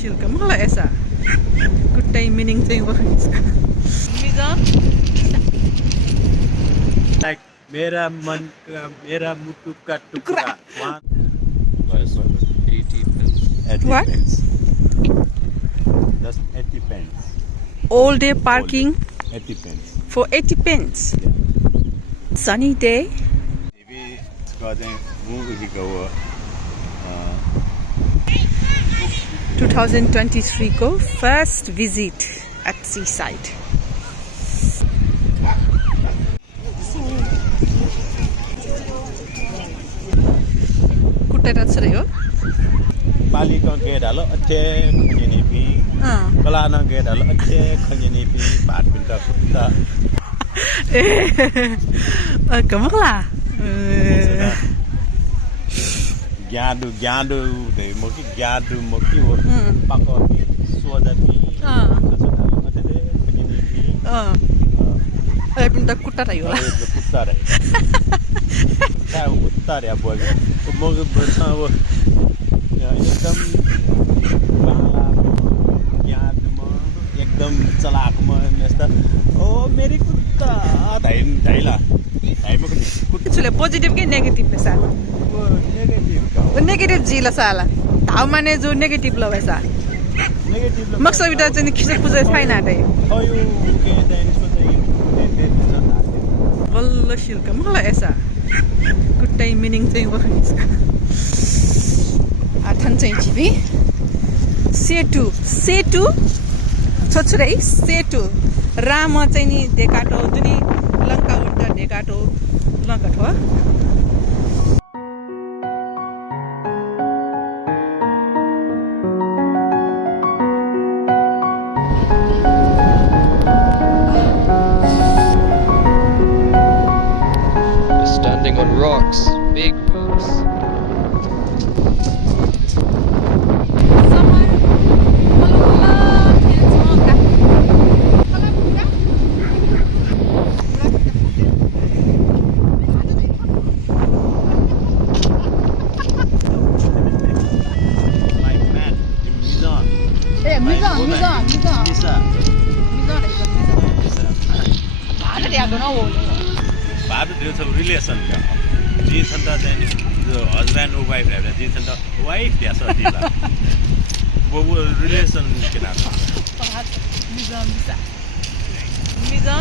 शिल्क मलाई ऐसा कुट्टै मिनिङ चाहिँ वखिन्छ मिजा लाइक मेरा मन का मेरा मुटु का टुकड़ा What? Just 80 pence. All day parking 80 pence. for 80 pence. Sunny day. Maybe it's causing movie to go. 2023 को first visit at seaside. कुट्टा छ रे हो Bali ko get alo ache khanyeni pi. Kala na get alo ache khanyeni pi pat pinta kutta. Kamala. Gyadu de moki gyadu moki wo pakoti swadati. Atele khanyeni pi. Pinta kutta rayo la. Kutta rayo. Kutta kutta rayo boy. Mogi bersa wo एकदम बाला यादमा एकदम चलाकमा यस्ता ओ मेरी कुत्ता धाइला धाइमा कुनै कुच्चुले positive कि negative पैसा negative जिला साला धाउ माने जो नेगेटिभ ल पैसा नेगेटिभ मक्सद बिटा चाहिँ खिसे पुजे छैन आटे खयो के दाइसको चाहिँ बल्ल शिल्क मलाई ऐसा कुट्टै मिनिङ चाहिँ वखिन्छ आठन चाहिँ जिबी सेटु छोछुरै सेटु राम चाहिँ नि ढेकाटो जुनी लङ्का उल्टा ढेकाटो लङ्काट हो Standing on rocks, big rocks. Relation का जी संता चाहिँ हस्बैंड और वाइफ रहते जी संता वाइफ या सदी ला वो रिलेसन के नाम मिजा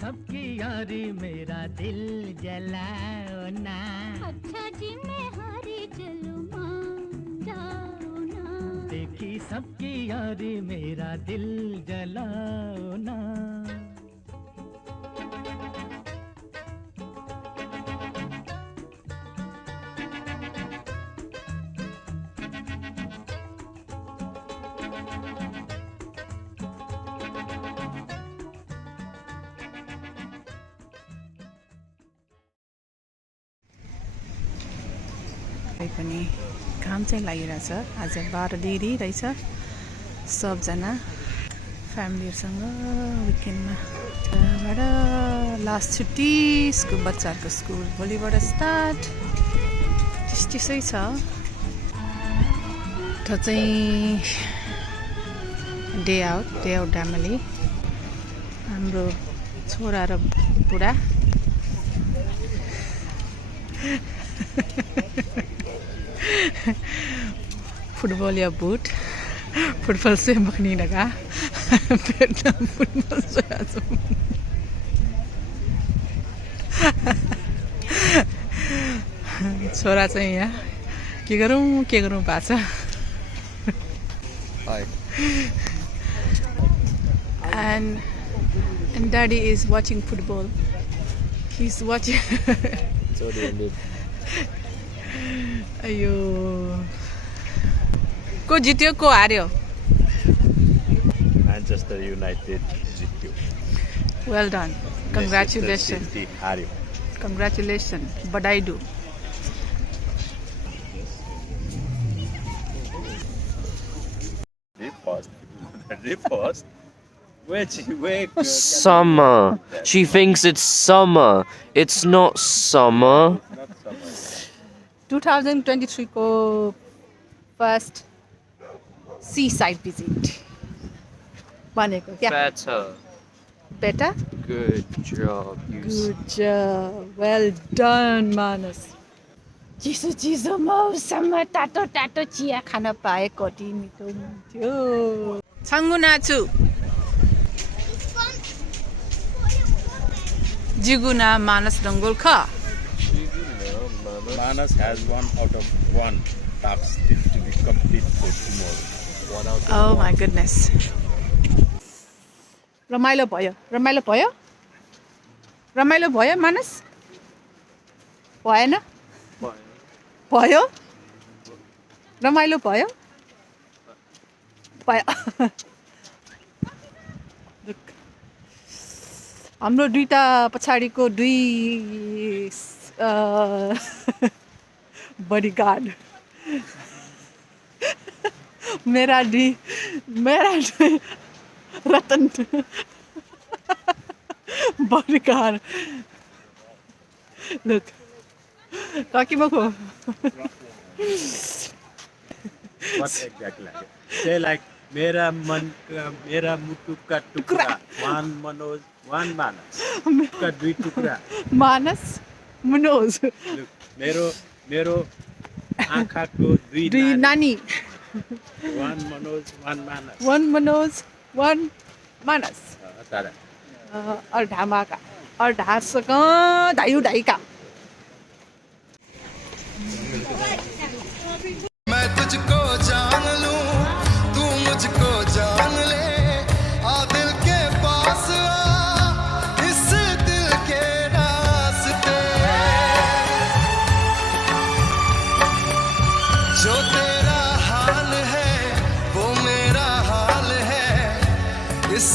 सबकी यारी मेरा दिल जलाओ ना अच्छा जी मैं हारी चलूं मान जाओ ना देखी सबकी यारी मेरा दिल जलाओ ना पनि काम चाहिँ लागिरहेछ आज 12 डिग्री रहेछ सबजना फ्यामिलीहरुसँग विकेन्डमा त्यहाँबाट लास्ट छुट्टी स्कुल बच्चाहरुको स्कुल भोलिबाट स्टार्ट त्यसै छ त चाहिँ डे आउट फ्यामिली हाम्रो छोरा र बुढा फुटबॉल या बूट फुटबॉल से मखनी लगा फुटबॉल से छोरा चाहिँ यहाँ के गरौँ बाचा and daddy is watching football. He's watching अयो को जित्यो को हार्यो Manchester United जित्यो well done congratulations हार्यो congratulations बधाई दु first. First. Where Summer. She thinks it's summer. It's not summer. not summer. 2023 को फर्स्ट सी साइड भिजिट भनेको क्या Better. Better Good job. Good जब वेल डन मानस चिसो चिसो मौसममा तातो तातो चिया खान पाए कति मिठो हुन्थ्यो छङ्गु नाचु जिगुना मानस डङ्गोल ख Manas has 1 out of 1 task still to be complete for tomorrow. Oh my goodness. रमाइलो भयो रमाइलो भयो रमाइलो भयो मानस भएन भयो रमाइलो भयो भयो हाम्रो दुईटा पछाडिको दुई बडीगार्ड मेरा दुई रतन बडीगार्ड लुक काकीमा को What exactly like it? Say like मेरा मन का मेरा मुटु का टुकड़ा one मनोज one मानस का दुई टुकड़ा मानस मनोज Look, मेरो आँखाको दुई दुई नानी one मनोज one मानस वन मनोज वन मानस तारा और ढामाका और ढासक धायु ढाइका मैं तुझको जान लूं तू मुझको जान ले आ दिल के पास आ इस दिल के रास्ते जो तेरा हाल है वो मेरा हाल है इस